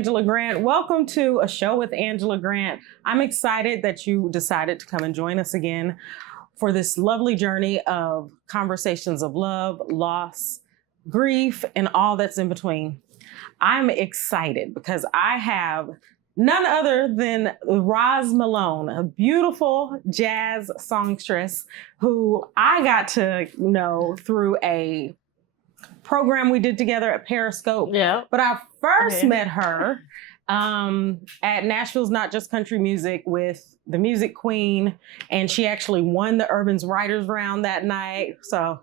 Angela Grant. Welcome to A Show with Angela Grant. I'm excited that you decided to come and join us again for this lovely journey of conversations of love, loss, grief, and all that's in between. I'm excited because I have none other than Roz Malone, a beautiful jazz songstress who I got to know through a program we did together at Periscope. Yeah. But I first met her at Nashville's Not Just Country Music with the Music Queen, and she actually won the Urban's Writers Round that night. So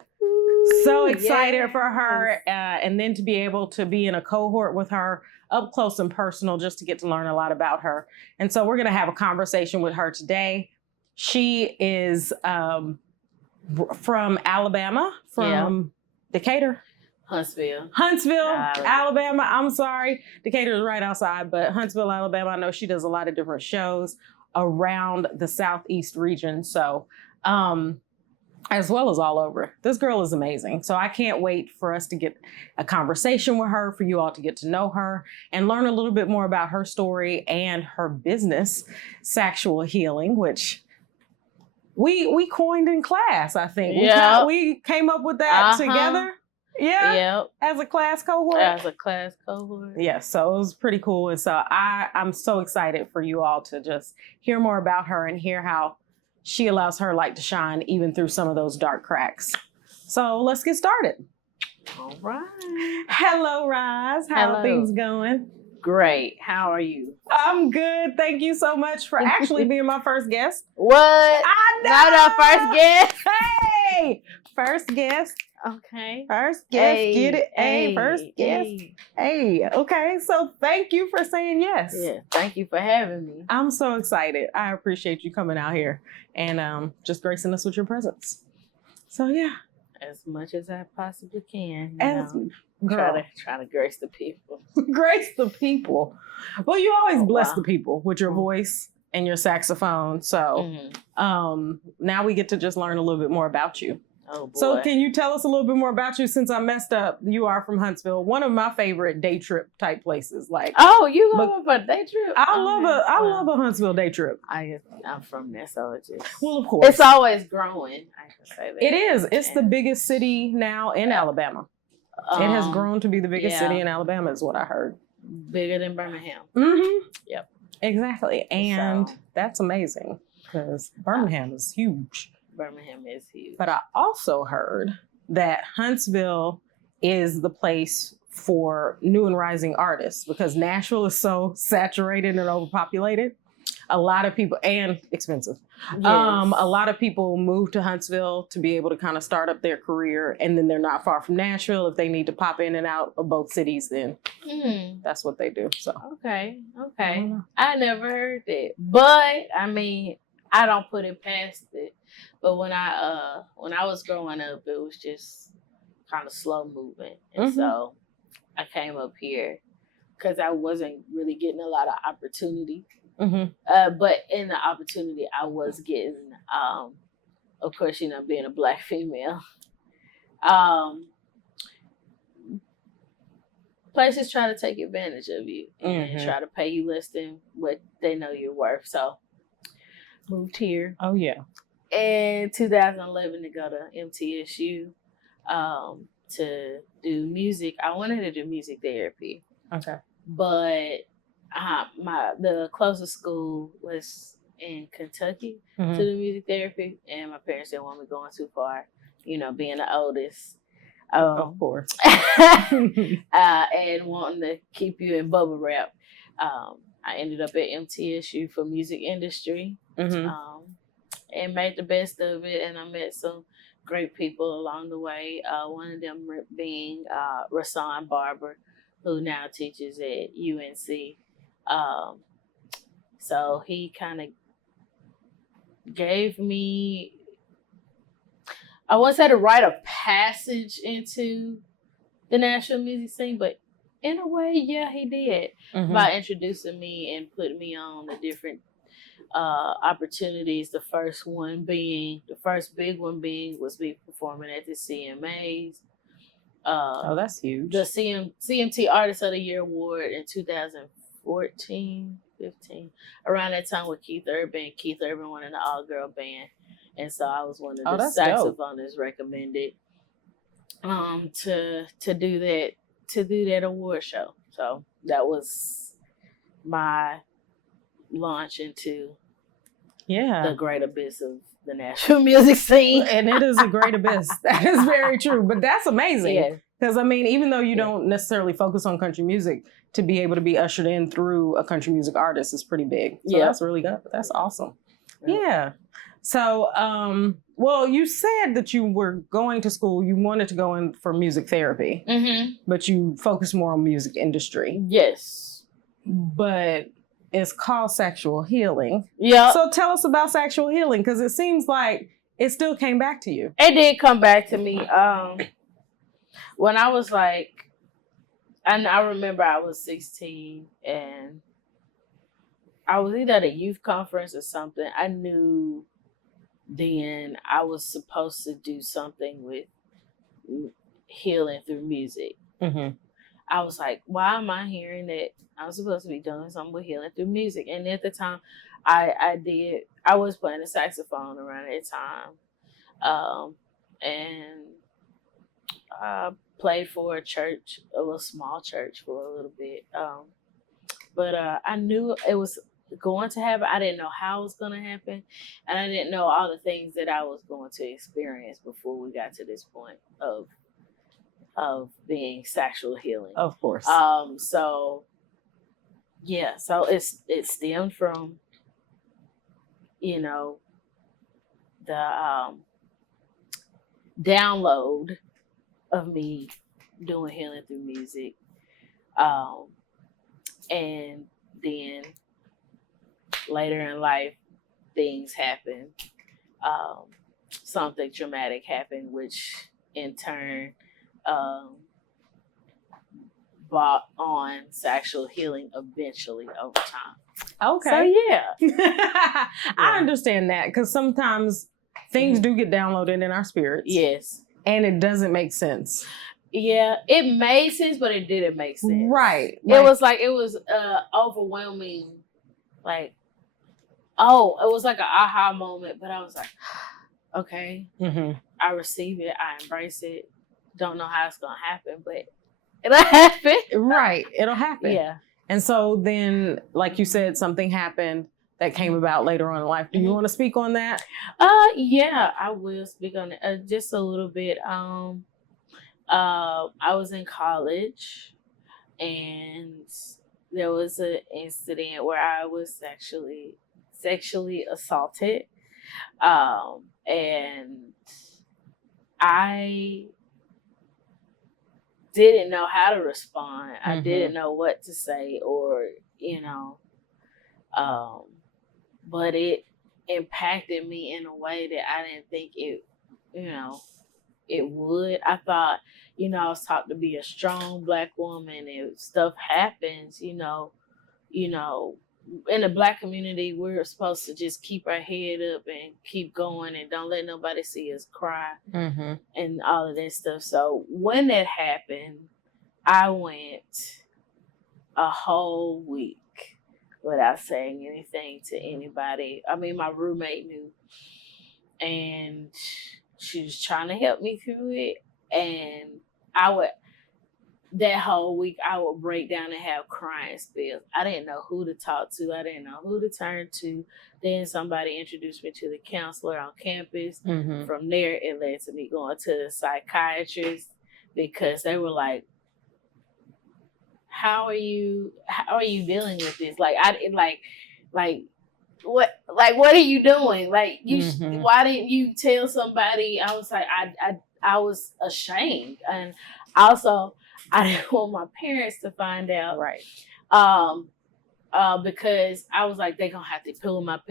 excited for her, and then to be able to be in a cohort with her up close and personal, just to get to learn a lot about her. And so we're going to have a conversation with her today. She is from Alabama, from Decatur. Huntsville, Alabama. I'm sorry. Decatur is right outside, but Huntsville, Alabama. I know she does a lot of different shows around the Southeast region. So, as well as all over. This girl is amazing. So I can't wait for us to get a conversation with her, for you all to get to know her and learn a little bit more about her story and her business, Sexual Healing, which we coined in class, I think. We came up with that together. Yeah. Yep. As a class cohort. Yes. So it was pretty cool. And so I'm so excited for you all to just hear more about her and hear how she allows her light to shine even through some of those dark cracks. So let's get started. All right. Hello, Roz. How are things going? Great. How are you? I'm good. Thank you so much for actually being my first guest. What? I know. Not our first guest. Hey, first guest. Okay. First guest, get it? Hey, first guest. Hey, okay. So thank you for saying yes. Yeah, thank you for having me. I'm so excited. I appreciate you coming out here and just gracing us with your presence. So yeah. As much as I possibly can. Try to grace the people. Grace the people. Well, you always bless the people with your voice and your saxophone. So now we get to just learn a little bit more about you. Oh, boy. So can you tell us a little bit more about you? Since I messed up, you are from Huntsville, one of my favorite day trip type places. Like, you going for a day trip? I love a Huntsville day trip. I'm from there, so it's just, well, of course, it's always growing. I can say that it is. It's the biggest city now in Alabama. It has grown to be the biggest city in Alabama, is what I heard. Bigger than Birmingham. Mm-hmm. Yep. Exactly, and that's amazing because Birmingham is huge. Birmingham is huge. But I also heard that Huntsville is the place for new and rising artists because Nashville is so saturated and overpopulated. A lot of people, and expensive. Yes. A lot of people move to Huntsville to be able to kind of start up their career, and then they're not far from Nashville. If they need to pop in and out of both cities, then that's what they do. So okay. I never heard that, but I mean, I don't put it past it. But when I was growing up, it was just kind of slow moving, and so I came up here because I wasn't really getting a lot of opportunity. But in the opportunity I was getting, of course, being a Black female, places try to take advantage of you and try to pay you less than what they know you're worth. So moved here. Oh yeah. In 2011 to go to MTSU to do music. I wanted to do music therapy. Okay. But the closest school was in Kentucky to do music therapy, and my parents didn't want me going too far, being the oldest. Of course. And wanting to keep you in bubble wrap. I ended up at MTSU for music industry. And made the best of it, and I met some great people along the way. One of them being Rasan Barber, who now teaches at UNC. So he kind of gave me, I wouldn't say to write a passage into the national music scene, but in a way, yeah, he did, by introducing me and putting me on the different opportunities. The first big one being was me performing at the CMAs. That's huge. The CMT Artist of the Year award in 2015. 14, 15. Around that time with Keith Urban. Keith Urban wanted an all-girl band. And so I was one of the saxophonists recommended to do that award show. So that was my launch into the great abyss of the Nashville music scene. And it is a great abyss. That is very true. But that's amazing. Because, I mean, even though you don't necessarily focus on country music, to be able to be ushered in through a country music artist is pretty big. So that's really good. That's awesome. Yeah. So, well, you said that you were going to school. You wanted to go in for music therapy. But you focused more on music industry. Yes. But it's called sexual healing. Yeah. So tell us about sexual healing, because it seems like it still came back to you. It did come back to me. When I was like, and I remember I was 16 and I was either at a youth conference or something. I knew then I was supposed to do something with healing through music. I was like, why am I hearing that I'm supposed to be doing something with healing through music? And at the time, I was playing the saxophone around that time. And I played for a church, a little small church for a little bit. But I knew it was going to happen. I didn't know how it was going to happen. And I didn't know all the things that I was going to experience before we got to this point of being sexual healing. Of course. So it stemmed from, the download of me doing healing through music. And then later in life, things happened. Something traumatic happened, which in turn brought on sexual healing eventually over time. Okay. So yeah. I understand that, because sometimes things do get downloaded in our spirits. Yes. And it doesn't make sense. Yeah, it made sense, but it didn't make sense. Right. It was overwhelming. Like, it was like an aha moment, but I was like, okay, I receive it. I embrace it. Don't know how it's going to happen, but it'll happen. Right. It'll happen. Yeah. And so then, like you said, something happened that came about later on in life. Do you want to speak on that? Yeah, I will speak on it just a little bit. I was in college, and there was an incident where I was sexually assaulted, and I didn't know how to respond. I didn't know what to say, or but it impacted me in a way that I didn't think it would. I thought, I was taught to be a strong Black woman. If stuff happens, in the Black community, we're supposed to just keep our head up and keep going and don't let nobody see us cry and all of that stuff. So when that happened, I went a whole week without saying anything to anybody. I mean, my roommate knew, and she was trying to help me through it. And that whole week, I would break down and have crying spells. I didn't know who to talk to. I didn't know who to turn to. Then somebody introduced me to the counselor on campus. From there, it led to me going to the psychiatrist, because they were like, how are you dealing with this? Like, what are you doing? Like, why didn't you tell somebody? I was like, I was ashamed. And also, I didn't want my parents to find out. Right. Because I was like, they're going to have to pull at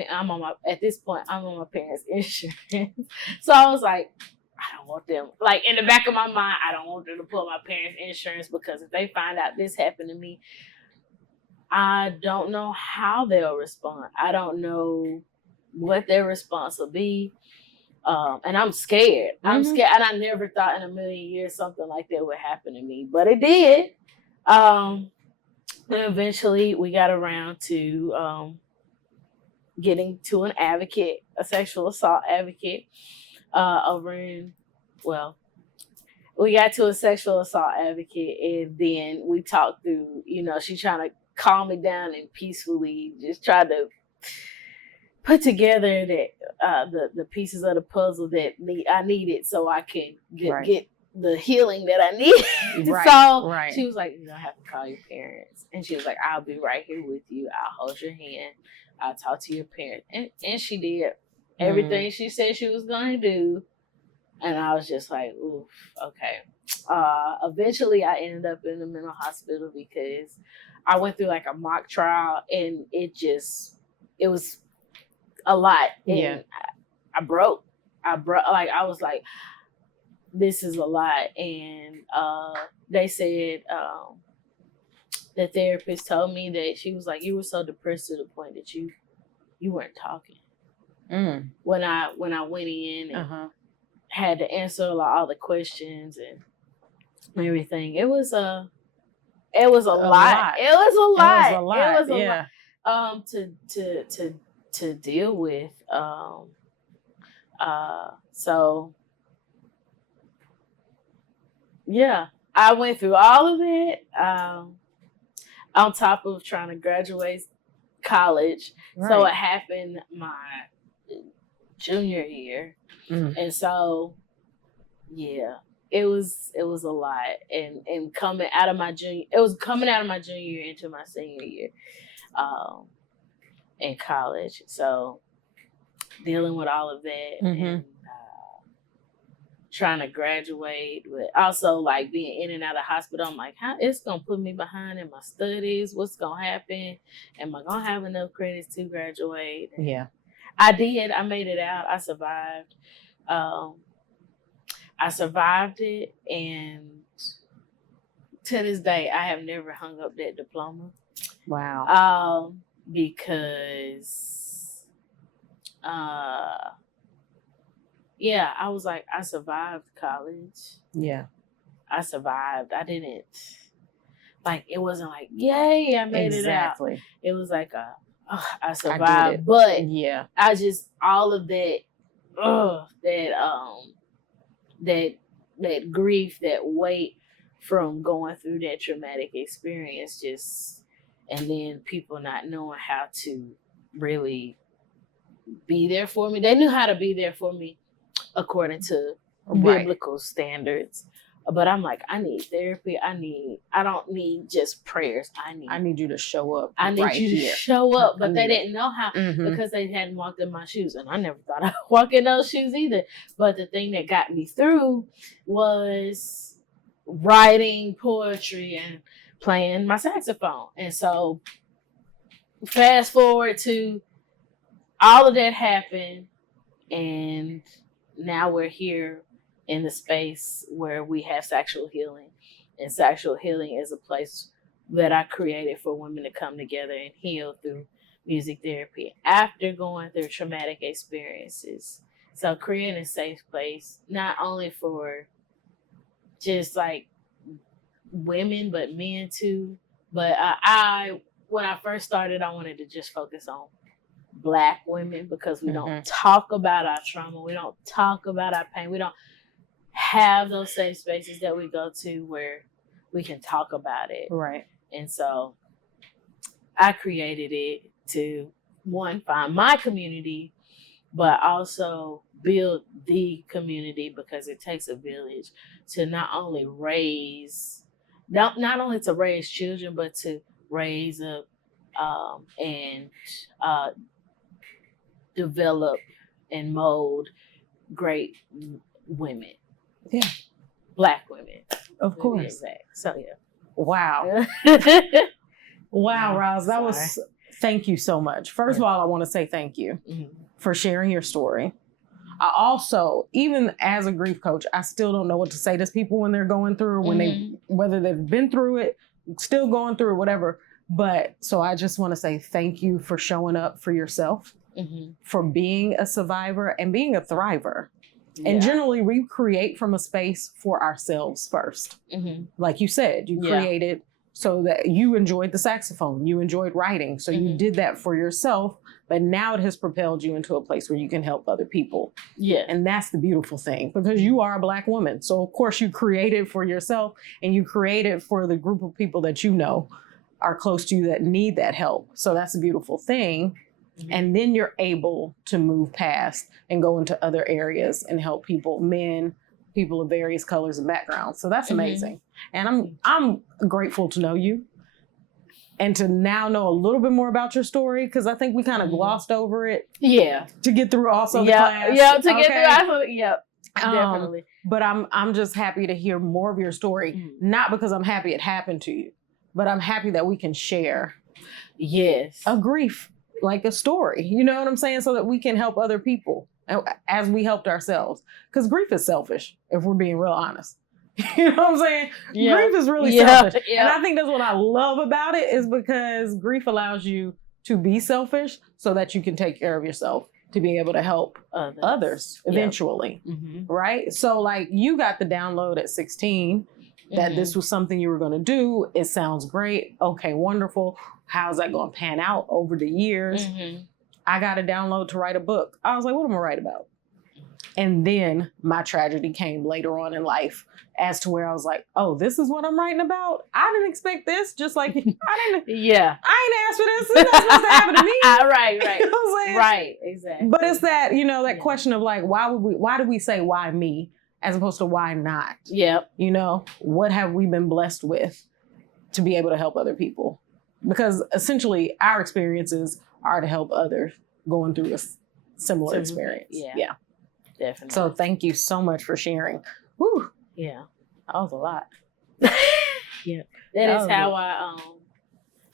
this point, I'm on my parents' insurance. So I was like, I don't want them, like, in the back of my mind, I don't want them to pull my parents' insurance, because if they find out this happened to me, I don't know how they'll respond. I don't know what their response will be. And I'm scared. I'm scared. And I never thought in a million years something like that would happen to me, but it did. And eventually we got around to getting to an advocate, a sexual assault advocate, we got to a sexual assault advocate, and then we talked through, she trying to calm me down and peacefully just tried to put together the pieces of the puzzle that I needed so I can get the healing that I need. Right. She was like, you don't have to call your parents. And she was like, I'll be right here with you. I'll hold your hand. I'll talk to your parents. And she did everything she said she was going to do. And I was just like, oof, okay. Eventually, I ended up in the mental hospital because I went through like a mock trial, and it was a lot. And I broke. Like, I was like, this is a lot. And they said, the therapist told me that she was like, you were so depressed to the point that you weren't talking. When I went in and had to answer all the questions and everything, it was a lot. It was a lot to deal with. So yeah, I went through all of it. On top of trying to graduate college. Right. So it happened my junior year. And so, yeah, it was a lot. And coming out of my junior year into my senior year in college. So dealing with all of that and trying to graduate, but also like being in and out of hospital. I'm like, how it's gonna put me behind in my studies? What's gonna happen? Am I gonna have enough credits to graduate? And yeah, I did. I made it out. I survived. I survived it, and to this day, I have never hung up that diploma. Wow. Because yeah, I was like, I survived college. Yeah. I survived. I didn't, like, it wasn't like, yay, I made it out. It was like, I survived. But yeah, I just, all of that, that grief, that weight from going through that traumatic experience and then people not knowing how to really be there for me. They knew how to be there for me according to biblical standards. But I'm like, I need therapy. I don't need just prayers. I need you to show up. I need you to show up. But they didn't know how because they hadn't walked in my shoes. And I never thought I'd walk in those shoes either. But the thing that got me through was writing poetry and playing my saxophone. And so fast forward to all of that happened, and now we're here in the space where we have sexual healing. And sexual healing is a place that I created for women to come together and heal through music therapy after going through traumatic experiences. So creating a safe place, not only for just like women, but men too. But when I first started, I wanted to just focus on Black women because we don't talk about our trauma. We don't talk about our pain. We don't have those safe spaces that we go to where we can talk about it. Right. And so I created it to, one, find my community, but also build the community because it takes a village to not only raise children, but to raise up and develop and mold great women. Yeah. Black women. Of course. Exactly. So yeah. Wow. Wow, Roz, thank you so much. First of all, I want to say thank you for sharing your story. I also, even as a grief coach, I still don't know what to say to people when they're going through, whether they've been through it, still going through it, whatever. But so I just want to say thank you for showing up for yourself, for being a survivor and being a thriver. Yeah. And generally we create from a space for ourselves first. Like you said, you created So that you enjoyed the saxophone, you enjoyed writing. So you did that for yourself, but now it has propelled you into a place where you can help other people. Yeah. And that's the beautiful thing, because you are a Black woman. So of course you created for yourself, and you created for the group of people that you know are close to you that need that help. So that's a beautiful thing. And then you're able to move past and go into other areas and help people, men, people of various colors and backgrounds. So that's amazing. And I'm grateful to know you and to now know a little bit more about your story, because I think we kind of glossed over it. Yeah. To get through also the class. Yeah, to get through. Yeah, definitely. But I'm just happy to hear more of your story, not because I'm happy it happened to you, but I'm happy that we can share a grief, like a story. You know what I'm saying? So that we can help other people as we helped ourselves. Because grief is selfish, if we're being real honest. You know what I'm saying? Yeah. Grief is really selfish. Yeah. And I think that's what I love about it, is because grief allows you to be selfish so that you can take care of yourself, to be able to help others eventually. Right? So like, you got the download at 16 that this was something you were going to do. It sounds great. Okay, wonderful. How's that going to pan out over the years? I got a download to write a book. I was like, what am I going to write about? And then my tragedy came later on in life, as to where I was like, oh, this is what I'm writing about? I didn't expect this. Just like, I ain't asked for this. It's not supposed to happen to me. Right. You know what I'm saying? Right, exactly. But it's that, that question of like, why do we say why me as opposed to why not? Yep. What have we been blessed with to be able to help other people? Because essentially our experiences are to help others going through a similar experience. Yeah. Definitely. So thank you so much for sharing. Whew. Yeah. That was a lot. Yeah. That is how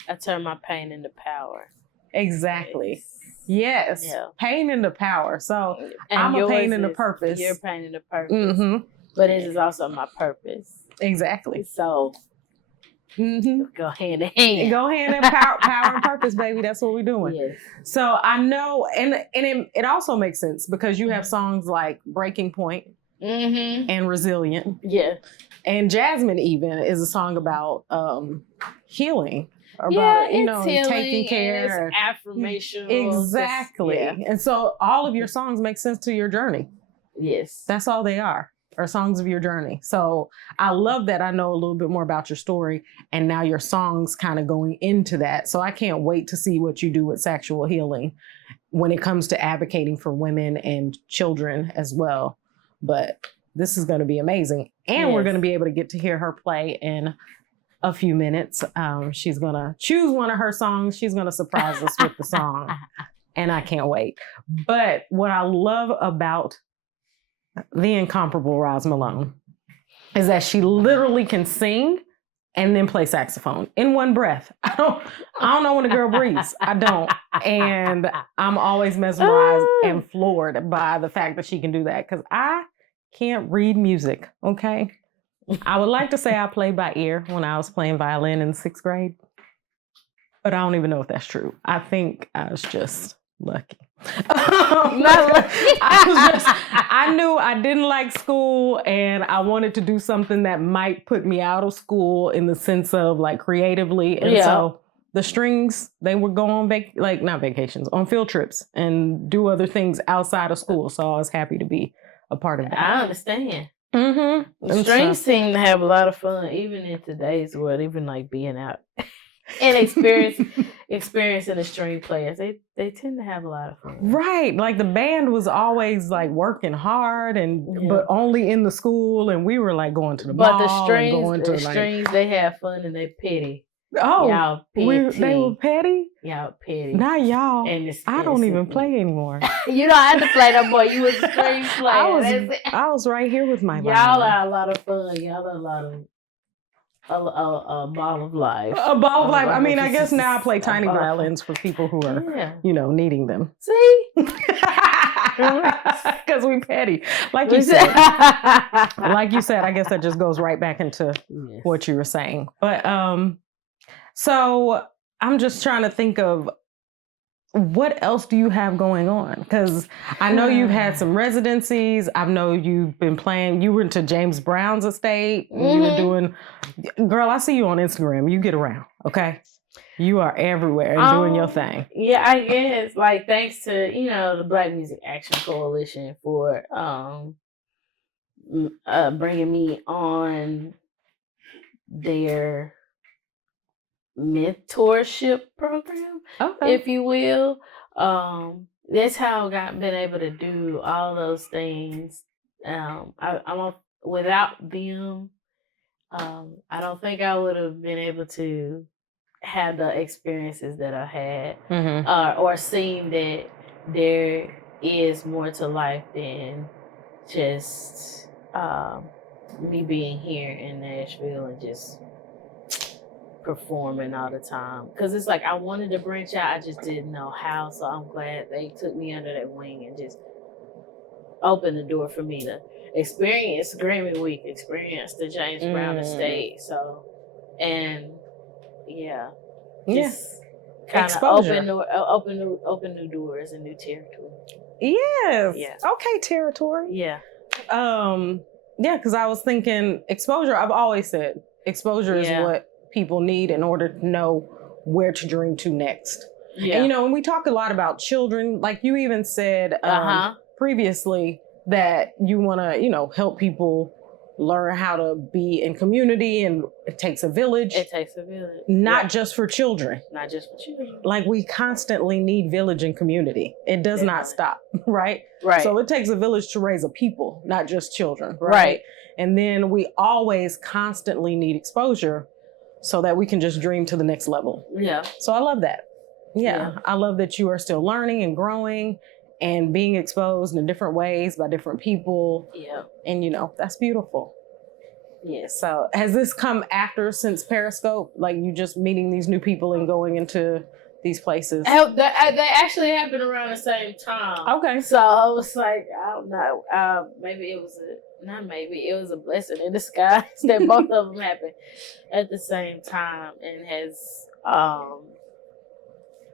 I turn my pain into power. Exactly. Yes. Yeah. Pain into power. So and I'm a pain into purpose. Your pain into purpose. But this is also my purpose. Exactly. So go hand in hand. Go hand in power and purpose, baby. That's what we're doing. Yes. So I know, and it also makes sense because you have songs like Breaking Point and Resilient. Yeah. And Jasmine even is a song about healing. About it's taking care. And it's affirmational. Exactly. And so all of your songs make sense to your journey. Yes. That's all they are songs of your journey. So I love that I know a little bit more about your story, and now your songs kind of going into that. So I can't wait to see what you do with sexual healing when it comes to advocating for women and children as well. But this is going to be amazing. And we're going to be able to get to hear her play in a few minutes. She's going to choose one of her songs. She's going to surprise us with the song. And I can't wait. But what I love about the incomparable Roz Malone is that she literally can sing and then play saxophone in one breath. I don't know when a girl breathes. I don't. And I'm always mesmerized and floored by the fact that she can do that, because I can't read music, okay? I would like to say I played by ear when I was playing violin in 6th grade, but I don't even know if that's true. I think I was just lucky. I knew I didn't like school, and I wanted to do something that might put me out of school in the sense of like creatively. And so the strings, they would go on not vacations, on field trips and do other things outside of school. So I was happy to be a part of that. I understand. The strings seem to have a lot of fun, even in today's world, even like being out and experiencing the string players. They tend to have a lot of fun. Right. Like the band was always like working hard but only in the school, and we were like going to the mall. But the strings, they have fun and they petty. Oh, y'all petty. They were petty? Y'all petty. Not y'all. And I don't even play anymore. You don't have to play no more. You was a string player. I was right here with my violin. Y'all are a lot of fun. Y'all are a lot of a ball of life. A ball of life. I mean, I guess now I play tiny violins for people who are, needing them. See? Because we petty. Like you said, I guess that just goes right back into what you were saying. But so I'm just trying to think of what else do you have going on? Because I know you've had some residencies. I know you've been playing. You went to James Brown's estate. You were doing. Girl, I see you on Instagram. You get around, okay? You are everywhere and doing your thing. Yeah, I guess. Like, thanks to the Black Music Action Coalition for bringing me on their mentorship program, if you will. That's how I been able to do all those things. Without them, I don't think I would have been able to have the experiences that I had, or seen that there is more to life than just me being here in Nashville and just performing all the time. Because it's like I wanted to branch out, I just didn't know how. So I'm glad they took me under that wing and just opened the door for me to experience Grammy Week, experience the James Brown estate. So, and just kind of open new doors and new territory. Yes. Yeah. Okay, territory. Yeah. Because I was thinking exposure. I've always said exposure is what people need in order to know where to dream to next. Yeah. And, and we talk a lot about children. Like you even said previously that you want to, help people learn how to be in community, and it takes a village. It takes a village. Not just for children. Not just for children. Like we constantly need village and community. It does not stop, right? Right. So it takes a village to raise a people, not just children, right? And then we always constantly need exposure so that we can just dream to the next level. Yeah. So I love that. Yeah. I love that you are still learning and growing and being exposed in different ways by different people. Yeah. And, that's beautiful. Yeah. So has this come since Periscope? Like you just meeting these new people and going into these places? They actually happened around the same time. Okay. So I was like, I don't know. It was a blessing in disguise that both of them happened at the same time, and has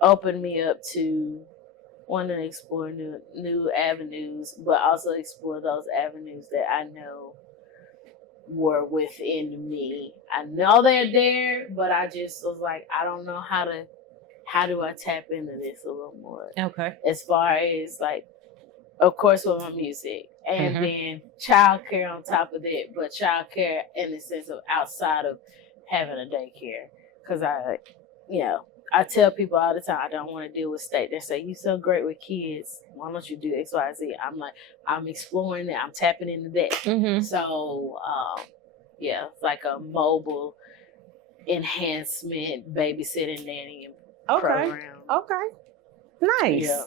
opened me up to want to explore new avenues, but also explore those avenues that I know were within me. I know they're there, but I just was like, I don't know how do I tap into this a little more? Okay. As far as like, of course, with my music, and then childcare on top of that, but childcare in the sense of outside of having a daycare. Because I tell people all the time, I don't want to deal with state. They say, you so great with kids. Why don't you do X, Y, Z? I'm like, I'm exploring that. I'm tapping into that. So, it's like a mobile enhancement babysitting nanny program. Okay. Nice. Yeah.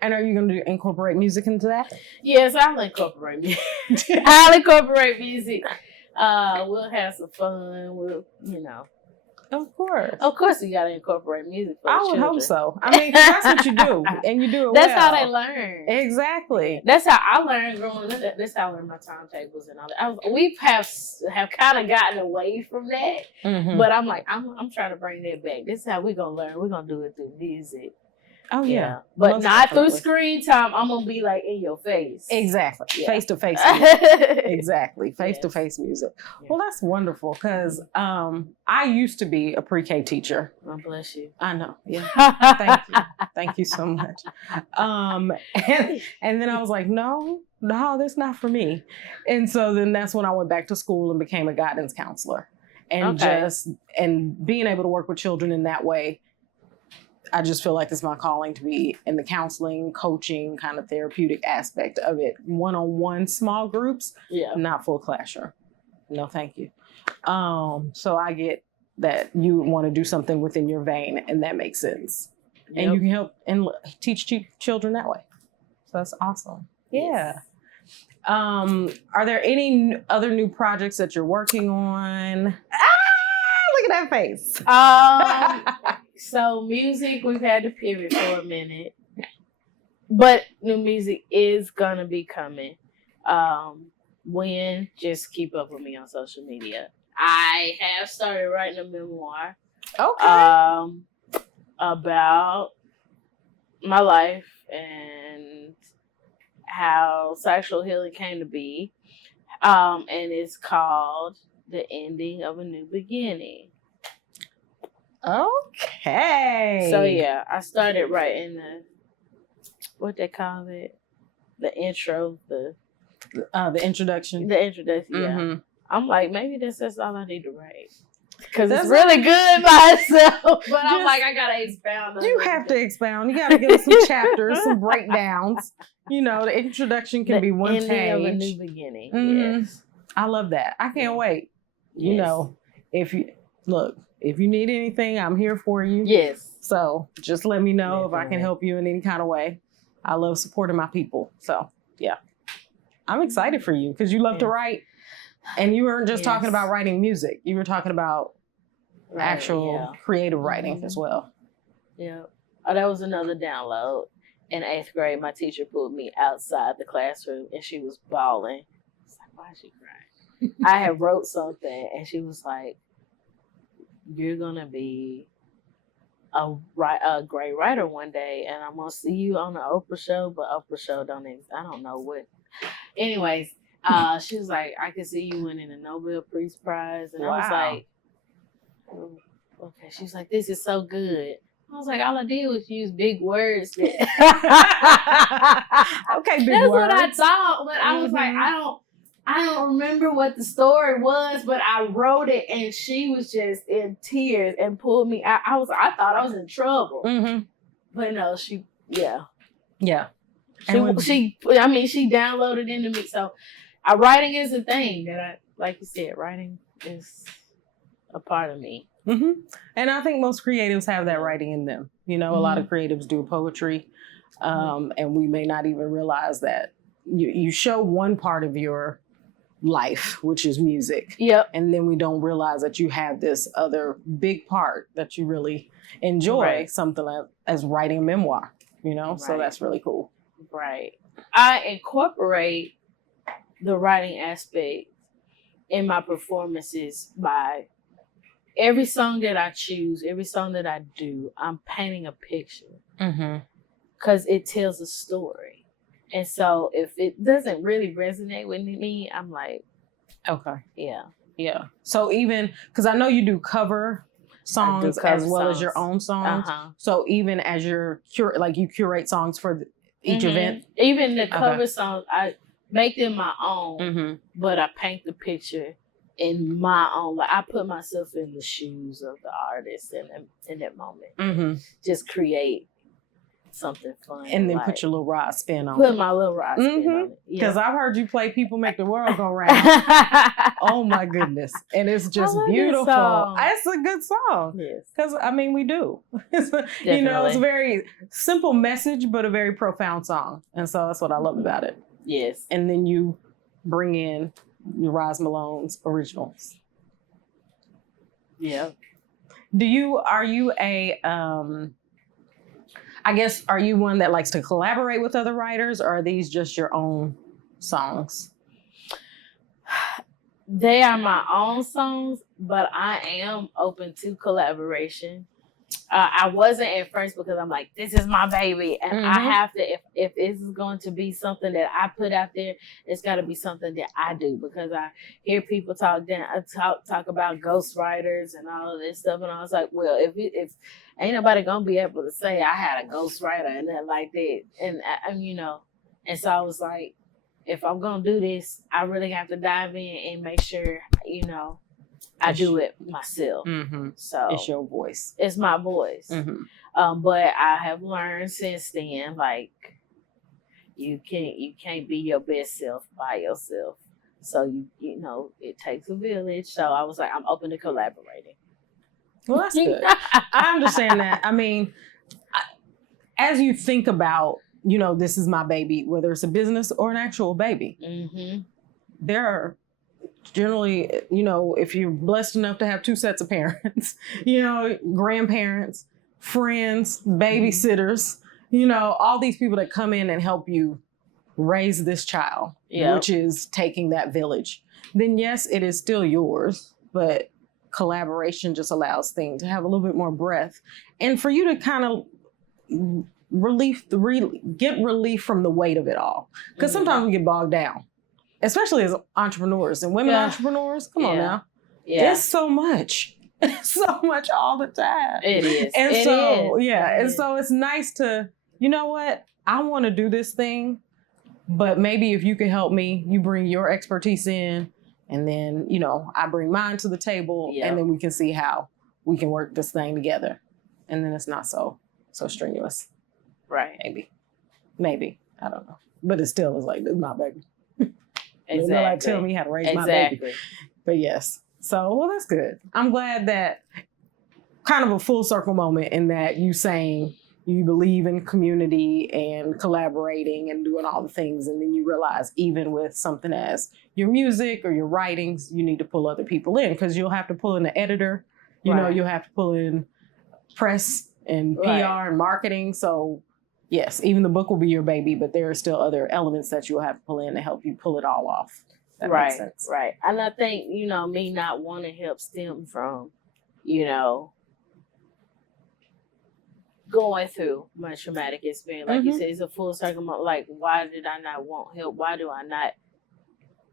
And are you going to incorporate music into that? Yes, I'll incorporate music. I'll incorporate music. We'll have some fun. We'll, Of course. Of course, you got to incorporate music for I would hope so. I mean, 'cause that's what you do, and you do it That's well. how they learn. Exactly. That's how I learned growing up. That's how I learned my timetables and all that. We have kind of gotten away from that, but I'm like, I'm trying to bring that back. This is how we're going to learn. We're going to do it through music. Oh, yeah. But most not definitely. through screen time. I'm going to be like in your face. Exactly. Yeah. Face-to-face music. Exactly. Face-to-face music. Yeah. Well, that's wonderful because I used to be a pre-K teacher. Oh, bless you. I know. Yeah. Thank you. Thank you so much. And then I was like, no, that's not for me. And so then that's when I went back to school and became a guidance counselor. And and being able to work with children in that way, I just feel like it's my calling to be in the counseling, coaching, kind of therapeutic aspect of it. One-on-one small groups, not full classroom. No, thank you. So I get that you want to do something within your vein, and that makes sense. Yep. And you can help and teach children that way. So that's awesome. Yeah. Are there any other new projects that you're working on? Look at that face. So music, we've had to pivot for a minute, but new music is gonna be coming. Just keep up with me on social media. I have started writing a memoir. Okay. About my life and how sexual healing came to be. And it's called The Ending of a New Beginning. Okay. So yeah, I started writing what they call it, the intro, the introduction. The introduction, Mm-hmm. yeah. I'm like, maybe that's all I need to write. Because it's really good by itself. But I'm like, I got to expound on it. You have to expound. You got to give us some chapters, some breakdowns. You know, the introduction can be one page. The ending of a new beginning, yes. I love that. I can't wait. You know, if you need anything, I'm here for you. Yes. So just let me know if I can help you in any kind of way. I love supporting my people. So, yeah. I'm excited for you because you love to write. And you weren't just talking about writing music. You were talking about actual creative writing as well. Yeah. Oh, that was another download. In 8th grade, my teacher pulled me outside the classroom and she was bawling. I was like, why is she crying? I had wrote something and she was like, you're going to be a great writer one day and I'm going to see you on the Oprah show, but Oprah show don't exist. I don't know what. Anyways, she was like, I could see you winning a Nobel Peace Prize. And I was like, oh, okay. She was like, this is so good. I was like, all I did was use big words. Okay, big That's words. What I thought. But I was like, I don't remember what the story was, but I wrote it and she was just in tears and pulled me out. I thought I was in trouble. Mm-hmm. But no, Yeah. She downloaded into me. So writing is a thing that like you said, writing is a part of me. Mm-hmm. And I think most creatives have that writing in them. You know, a lot of creatives do poetry, and we may not even realize that you show one part of your life, which is music. Yep. And then we don't realize that you have this other big part that you really enjoy, something as writing a memoir, you know? Right. So that's really cool. Right. I incorporate the writing aspect in my performances by every song that I choose, every song that I do, I'm painting a picture. Because it tells a story. And so if it doesn't really resonate with me, I'm like, okay. Yeah. So even, because I know you do cover songs as well as your own songs. So even as you curate songs for each event? Even the cover songs, I make them my own, but I paint the picture in my own. Like I put myself in the shoes of the artist in that moment. Just create something fun. And then put your little Roz spin on it. Put my little Roz spin on it. Because I've heard you play People Make the World Go Round. Oh my goodness. And it's just beautiful. It's a good song. Yes. Because, I mean, we do. It's a very simple message, but a very profound song. And so that's what I love about it. Yes. And then you bring in your Roz Malone's originals. Yeah. Are you are you one that likes to collaborate with other writers, or are these just your own songs? They are my own songs, but I am open to collaboration. I wasn't at first because I'm like, this is my baby. And I have to, if this is going to be something that I put out there, it's got to be something that I do, because I hear people talk about ghostwriters and all of this stuff. And I was like, well, if ain't nobody going to be able to say I had a ghostwriter and that like that. And and so I was like, if I'm going to do this, I really have to dive in and make sure, I do it myself. So it's your voice. It's my voice. But I have learned since then, like, you can't be your best self by yourself. So it takes a village. So I was like, I'm open to collaborating. Well, that's good. I understand that. I mean, as you think about, this is my baby, whether it's a business or an actual baby, there are generally, if you're blessed enough to have two sets of parents, grandparents, friends, babysitters, all these people that come in and help you raise this child, which is taking that village, then yes, it is still yours, but collaboration just allows things to have a little bit more breadth. And for you to kind of get relief from the weight of it all. Because sometimes we get bogged down, especially as entrepreneurs and women entrepreneurs. Come on now. Yeah. There's so much. So much all the time. It is. And so it's nice to, you know what? I want to do this thing, but maybe if you could help me, you bring your expertise in, and then, you know, I bring mine to the table, and then we can see how we can work this thing together. And then it's not so strenuous. Right. Maybe. I don't know. But it still is like, this is my baby. Exactly. Nobody tell me how to raise my baby. But yes. So, well, that's good. I'm glad that kind of a full circle moment in that you saying you believe in community and collaborating and doing all the things. And then you realize even with something as your music or your writings, you need to pull other people in because you'll have to pull in the editor. You know, you'll have to pull in press and PR and marketing. So, yes, even the book will be your baby, but there are still other elements that you'll have to pull in to help you pull it all off. That makes sense. Right. And I think, you know, me not wanting help stem from, you know, going through my traumatic experience. Like you said, it's a full circle. Like, why did I not want help? Why do I not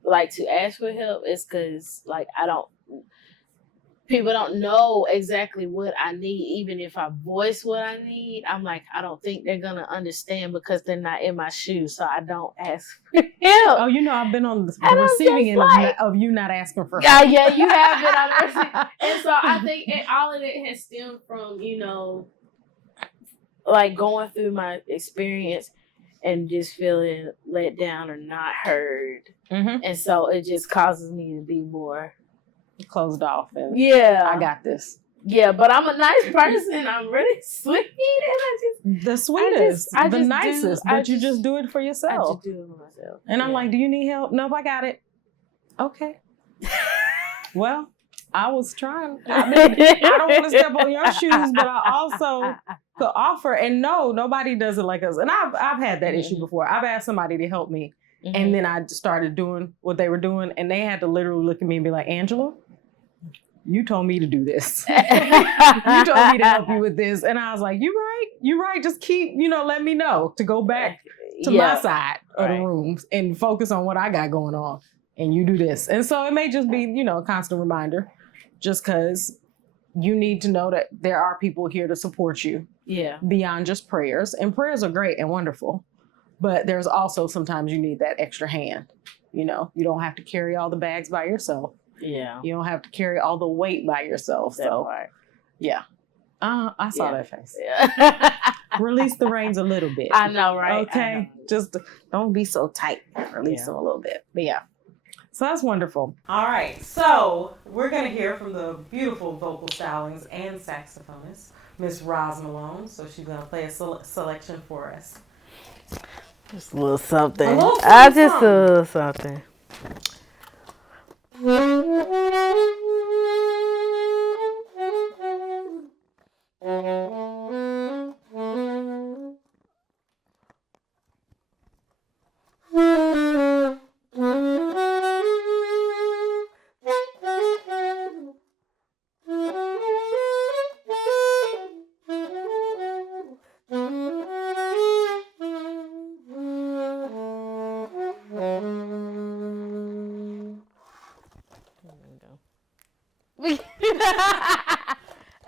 like to ask for help? It's because, like, people don't know exactly what I need. Even if I voice what I need, I'm like, I don't think they're going to understand because they're not in my shoes. So I don't ask for help. Oh, you know, I've been on the receiving end of you not asking for help. Yeah, you have been on the receiving. And so I think all of it has stemmed from, you know, like going through my experience and just feeling let down or not heard. And so it just causes me to be more closed off and I got this. Yeah, but I'm a nice person. I'm really sweet, and the sweetest, the nicest. But you just do it for yourself. I just do it for myself. And I'm like, do you need help? Nope, I got it. Okay. Well, I was trying. I mean, I don't want to step on your shoes, but I also could offer. And no, nobody does it like us. And I've had that issue before. I've asked somebody to help me, and then I started doing what they were doing, and they had to literally look at me and be like, Angela, you told me to do this. You told me to help you with this. And I was like, you're right. Just keep, let me know to go back to my side of the rooms and focus on what I got going on. And you do this. And so it may just be, a constant reminder, just because you need to know that there are people here to support you. Yeah. Beyond just prayers. And prayers are great and wonderful. But there's also sometimes you need that extra hand. You don't have to carry all the bags by yourself. Yeah. You don't have to carry all the weight by yourself. Yeah. I saw that face. Yeah. Release the reins a little bit. I know, right? Okay. Just don't be so tight. Release them a little bit. But yeah. So that's wonderful. All right. So we're going to hear from the beautiful vocal stylings and saxophonist, Miss Roz Malone. So she's going to play a selection for us. Just a little something. A little something.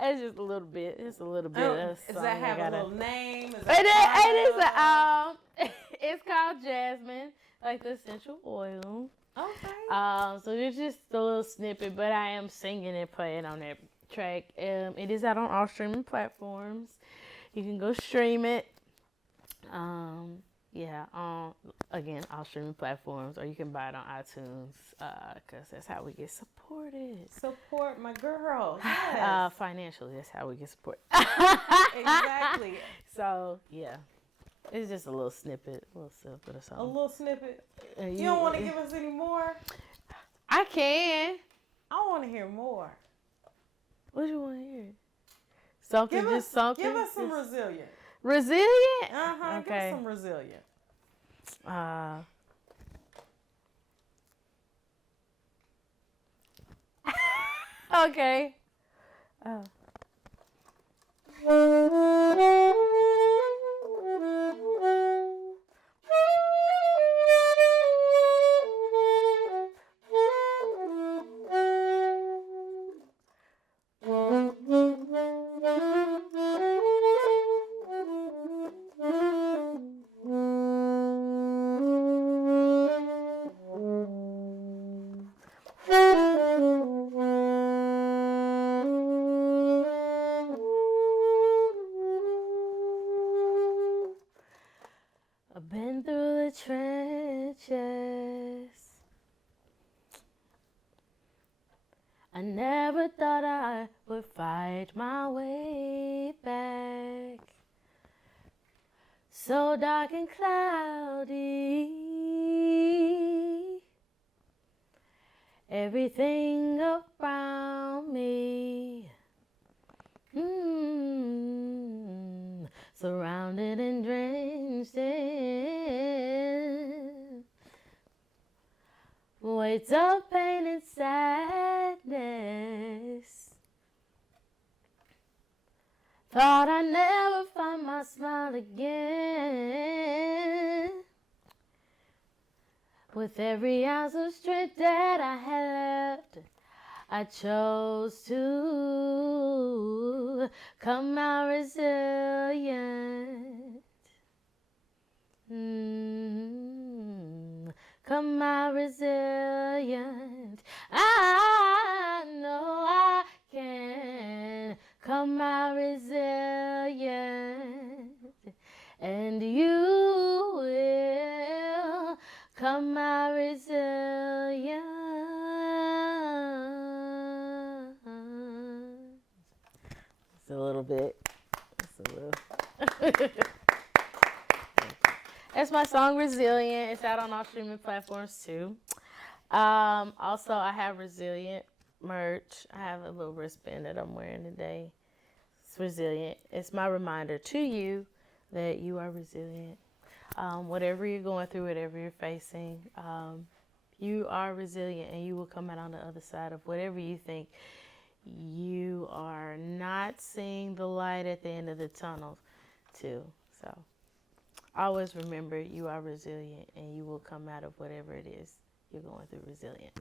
It's just a little bit. It's a little bit. Does that have a little name? It's called Jasmine, like the essential oil. Okay. So it's just a little snippet, but I am singing and playing on that track. It is out on all streaming platforms. You can go stream it. Again, all streaming platforms, or you can buy it on iTunes, because that's how we get supported. Support my girl. Yes. Financially, that's how we get support. Exactly. So, yeah. It's just a little snippet or something. A little snippet. You don't want to give us any more? I can. I want to hear more. What do you want to hear? Something. Give us some resilient. Resilient? Uh-huh. Okay. Give us some resilient. Okay. thought I would fight my way back. So dark and cloudy, everything around me, surrounded and drenched in weights of pain and sadness. Thought I'd never find my smile again. With every ounce of strength that I had left, I chose to come out resilient. Come out resilient. I know I can come out resilient, and you will come out resilient. It's a little bit. It's a little. That's my song, Resilient. It's out on all streaming platforms too. Also, I have Resilient merch. I have a little wristband that I'm wearing today. It's Resilient. It's my reminder to you that you are resilient. Whatever you're going through, whatever you're facing, you are resilient, and you will come out on the other side of whatever you think. You are not seeing the light at the end of the tunnel too. So always remember, you are resilient, and you will come out of whatever it is you're going through resilient.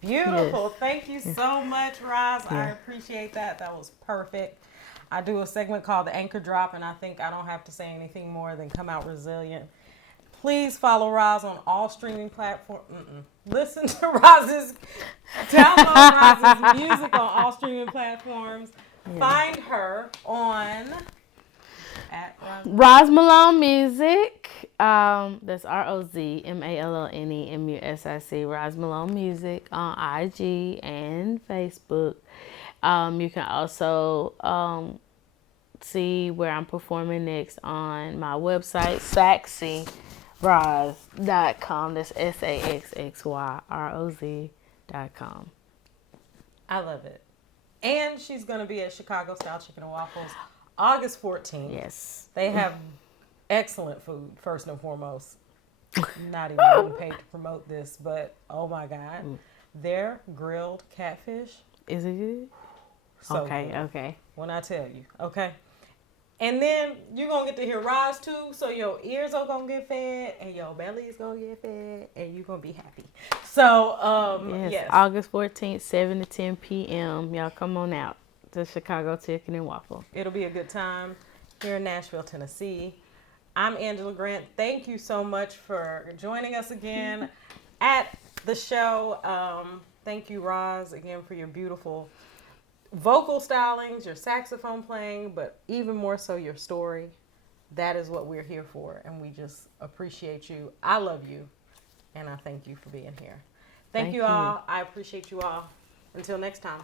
Beautiful. Yes. Thank you so much, Roz. Yeah. I appreciate that. That was perfect. I do a segment called The Anchor Drop, and I think I don't have to say anything more than come out resilient. Please follow Roz on all streaming platforms. Listen to download Roz's music on all streaming platforms. Yeah. Find her on at Roz Malone Music. That's RozMalloneMusic. Roz Malone Music on IG and Facebook. You can also see where I'm performing next on my website, saxyroz.com. That's SAXXYROZ.com. I love it. And she's going to be at Chicago Style Chicken and Waffles August 14th. Yes. They have excellent food, first and foremost. Not even getting paid to promote this, but oh my God. Their grilled catfish. Is it good? So okay, good. Okay. When I tell you, okay? And then you're going to get to hear Roz too, so your ears are going to get fed, and your belly is going to get fed, and you're going to be happy. So, yes. August 14th, 7 to 10 p.m. Y'all come on out to Chicago Chicken and Waffle. It'll be a good time here in Nashville, Tennessee. I'm Angela Grant. Thank you so much for joining us again at the show. Thank you, Roz, again for your beautiful vocal stylings, your saxophone playing, but even more so your story. That is what we're here for, and we just appreciate you. I love you, and I thank you for being here. Thank you all. I appreciate you all. Until next time.